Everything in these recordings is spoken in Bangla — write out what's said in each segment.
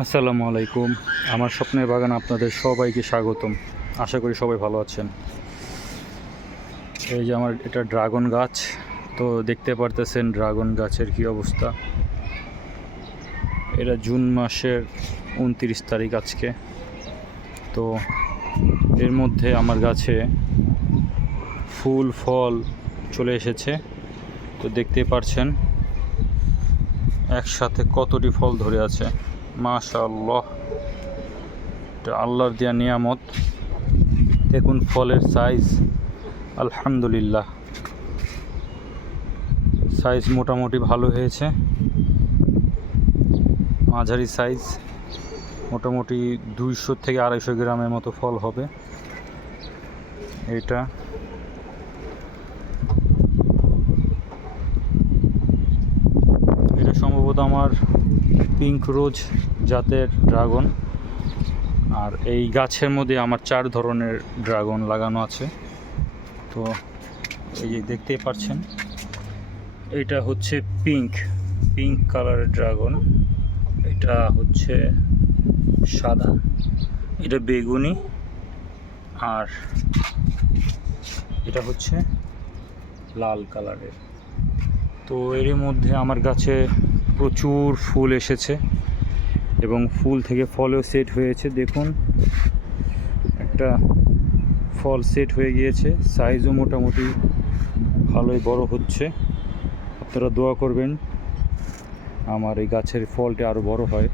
আসসালামু আলাইকুম। আমার স্বপ্নের বাগান আপনাদের সবাইকে স্বাগতম। আশা করি সবাই ভালো আছেন। এই যে আমার এটা ড্রাগন গাছ, তো দেখতে পারতেছেন ড্রাগন গাছের কি অবস্থা। এটা জুন মাসের 29 তারিখ আজকে। তো এর মধ্যে আমার গাছে ফুল ফল চলে এসেছে। তো দেখতেই পারছেন একসাথে কতটি ফল ধরে আছে। মাশাআল্লাহ, এটা আল্লাহর দেয়া নিয়ামত। দেখুন ফলের সাইজ, আলহামদুলিল্লাহ সাইজ মোটামুটি ভালো হয়েছে, মাঝারি সাইজ, মোটামুটি 200 থেকে 250 গ্রামের মতো ফল হবে। এটা সম্ভবত আমার পিঙ্ক রোজ জাতের ড্রাগন। আর এই গাছের মধ্যে আমার 4 ধরনের ড্রাগন লাগানো আছে। তো এই যে দেখতেই পাচ্ছেন, এটা হচ্ছে পিঙ্ক কালারের ড্রাগন, এটা হচ্ছে সাদা, এটা বেগুনি, আর এটা হচ্ছে লাল কালারের। তো এর মধ্যে আমার গাছে প্রচুর ফুল এসেছে এবং ফুল থেকে ফলেও সেট হয়েছে। দেখুন একটা ফল সেট হয়ে গিয়েছে, সাইজও মোটামুটি ভালোই বড় হচ্ছে। আপনারা দোয়া করবেন আমার এই গাছের ফলটা আরও বড় হয়।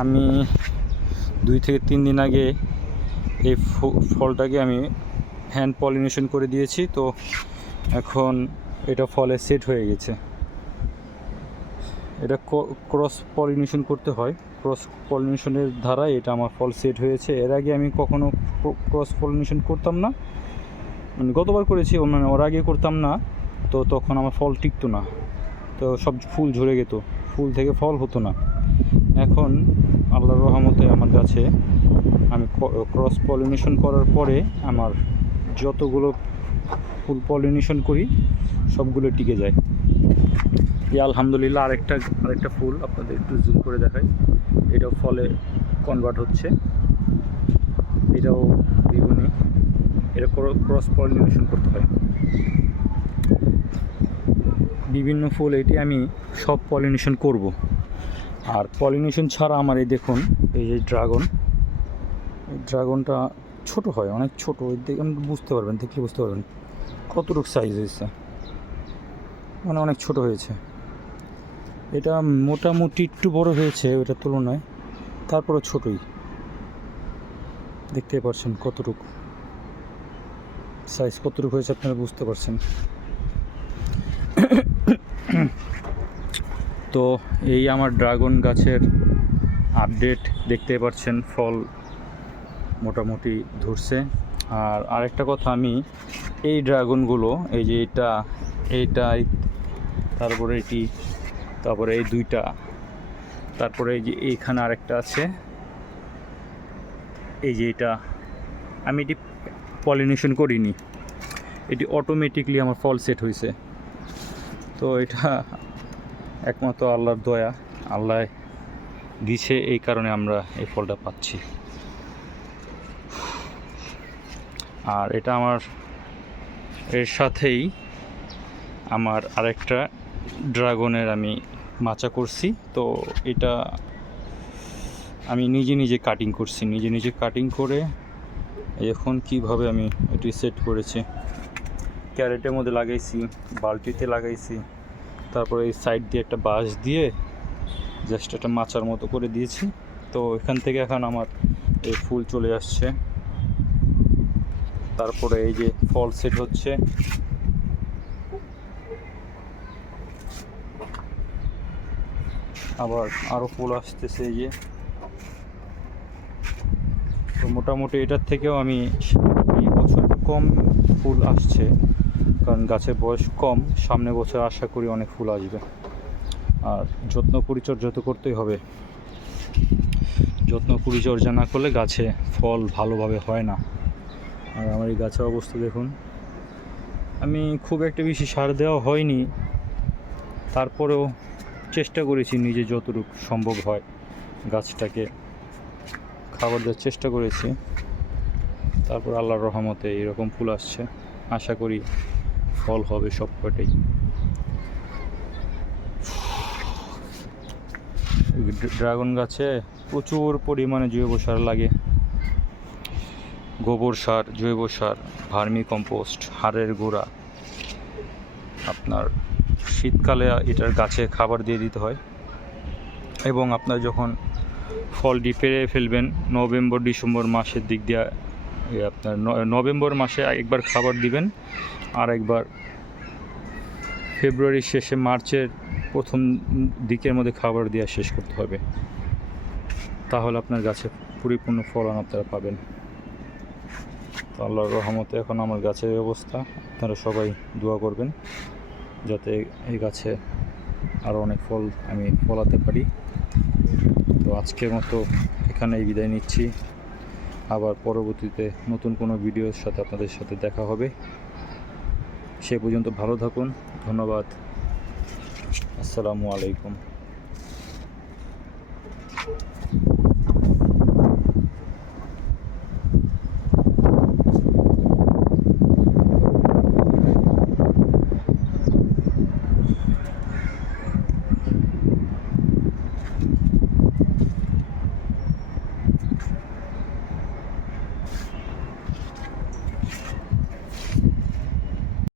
আমি 2 থেকে 3 দিন আগে এই ফলটাকে আমি হ্যান্ড পলিনেশন করে দিয়েছি। তো এখন এটা ফলে সেট হয়ে গেছে। এটা ক্রস পলিনেশন করতে হয়, ক্রস পলিনেশনের ধারায় এটা আমার ফল সেট হয়েছে। এর আগে আমি কখনো ক্রস পলিনেশন করতাম না, মানে গতবার করেছি, মানে ওর আগে করতাম না। তো তখন আমার ফল টিকতো না, তো সব ফুল ঝরে যেত, ফুল থেকে ফল হতো না। এখন আল্লাহর রহমতে আমার গাছে আমি ক্রস পলিনেশন করার পরে আমার যতগুলো ফুল পলিনেশন করি সবগুলো টিকে যায়। এই আলহামদুলিল্লাহ আরেকটা ফুল আপনাদের একটু জুম করে দেখাই, এটাও ফলে কনভার্ট হচ্ছে, এটাও বেগুনি। এটা ক্রস পলিনেশন করতে হয় বিভিন্ন ফুল, এটি আমি সব পলিনেশন করব। আর পলিনেশন ছাড়া আমার এই দেখুন, এই যে ড্রাগনটা ছোট হয়, অনেক ছোট, দেখুন বুঝতে পারবেন, দেখলে বুঝতে পারবেন কতটুকু সাইজ হয়েছে, মানে অনেক ছোট হয়েছে। এটা মোটামুটি একটু বড় হয়েছে ওটার তুলনায়, তারপরে ছোটই, দেখতে পাচ্ছেন কতটুকু সাইজ, কতটুকু হয়েছে আপনারা বুঝতে পারছেন। তো এই আমার ড্রাগন গাছের আপডেট, দেখতে পাচ্ছেন ফল মোটামুটি ধরছে। আর আরেকটা কথা, আমি এই ড্রাগনগুলো, এই যে এইটাই, তারপরে এটি, তারপরে এই দুইটা, তারপরে এই যে এইখানে আরেকটা আছে, এই যে এটা, আমি এটি পলিনেশন করিনি, এটি অটোমেটিকলি আমার ফল সেট হয়েছে। তো এটা একমাত্র আল্লাহর দয়া, আল্লাহ দিছে, এই কারণে আমরা এই ফলটা পাচ্ছি। আর এটা আমার এর সাথেই আমার আরেকটা ড্রাগনের আমি মাচা করছি। তো এটা আমি নিজে কাটিং করছি, নিজে কাটিং করে এখন কিভাবে আমি এটি সেট করেছি, ক্যারেটের মধ্যে লাগাইছি, বালতিতে লাগাইছি, তারপরে এই সাইড দিয়ে একটা বাঁশ দিয়ে জাস্ট একটা মাচার মতো করে দিয়েছি। তো এখান থেকে এখন আমার এই ফুল চলে আসছে, তারপরে এই যে ফল সেট হচ্ছে, আবার আরও ফুল আসতেছে এই যে। তো মোটামুটি এটার থেকেও আমি এই বছর কম ফুল আসছে, কারণ গাছের বয়স কম, সামনে বছর আশা করি অনেক ফুল আসবে। আর যত্ন পরিচর্যা তো করতেই হবে, যত্ন পরিচর্যা না করলে গাছে ফল ভালোভাবে হয় না। আর আমার এই গাছের অবস্থা দেখুন, আমি খুব একটা বেশি সার দেওয়া হয়নি, তারপরেও চেষ্টা করেছি নিজে যতটুকু সম্ভব হয় গাছটাকে খাবার দেওয়ার চেষ্টা করেছি। তারপর আল্লাহর রহমতে এরকম ফুল আসছে, আশা করি ফল হবে সব কটাই। ড্রাগন গাছে প্রচুর পরিমাণে জৈব সার লাগে, গোবর সার, জৈব সার, ভার্মি কম্পোস্ট, হাড়ের গুঁড়া। আপনার শীতকালে এটার গাছে খাবার দিয়ে দিতে হয়, এবং আপনার যখন ফলটি পেরে ফেলবেন নভেম্বর ডিসেম্বর মাসের দিক দিয়ে, আপনার নভেম্বর মাসে একবার খাবার দিবেন, আর একবার ফেব্রুয়ারির শেষে মার্চের প্রথম দিকের মধ্যে খাবার দেওয়া শেষ করতে হবে। তাহলে আপনার গাছে পরিপূর্ণ ফলন আপনারা পাবেন। তো আল্লাহর রহমতে এখন আমার গাছের অবস্থা, আপনারা সবাই দোয়া করবেন যাতে এই গাছে আরও অনেক ফল আমি ফলাতে পারি। তো আজকের মতো এখানেই বিদায় নিচ্ছি, আবার পরবর্তীতে নতুন কোনো ভিডিওর সাথে আপনাদের সাথে দেখা হবে। সে পর্যন্ত ভালো থাকুন, ধন্যবাদ, আসসালামু আলাইকুম।